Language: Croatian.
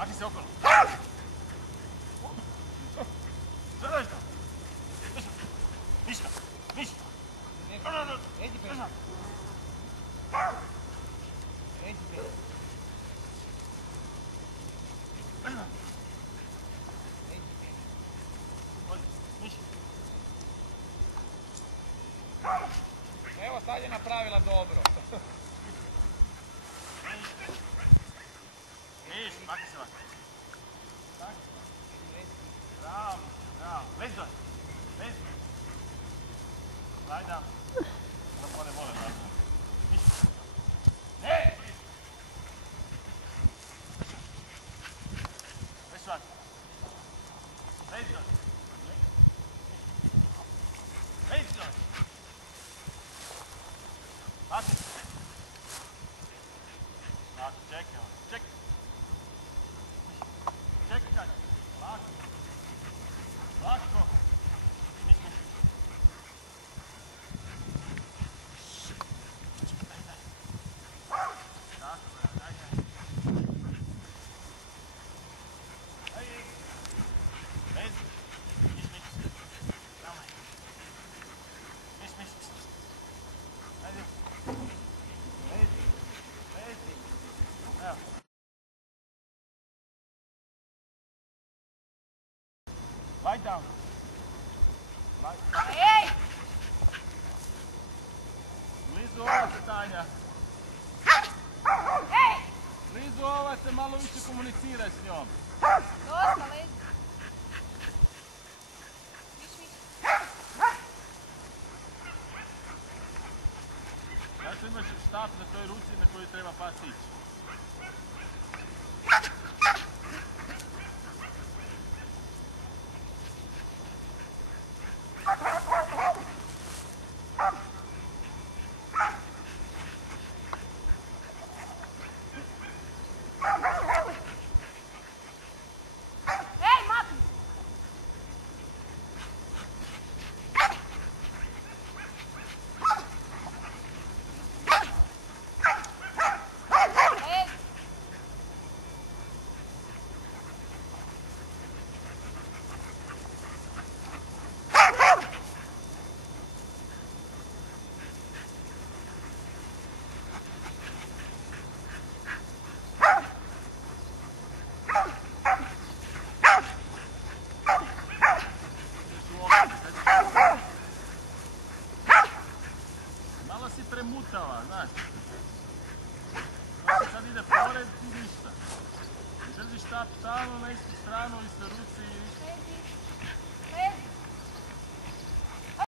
Maki se okolo. Zadaj što? Miška, miška. Eđi pred. Eđi pred. Evo sad je napravila dobro. Viš, maki se ovako. Bravo, bravo. Lezi dole. Lezi. Lajda. One vole, bravo. Miška. Ne! Lezi ovako. Lezi dole. Lezi dole. Maki se. Maki, čekaj. Čekaj. Čekaj. Lako. Lako. Lie down. Ej! Blizu ovace, Tanja. Ej! Blizu ovace, malo više komuniciraj s njom. Dosta, lezi. Viš. Znači imaš štap na toj ruci na koju treba pas ići. Ej, makni! Lezi! Malo si premutala, znaš. Znači sad ide pored i ništa. Drži štap stalno na istu stranu, iste ruci i... Lezi!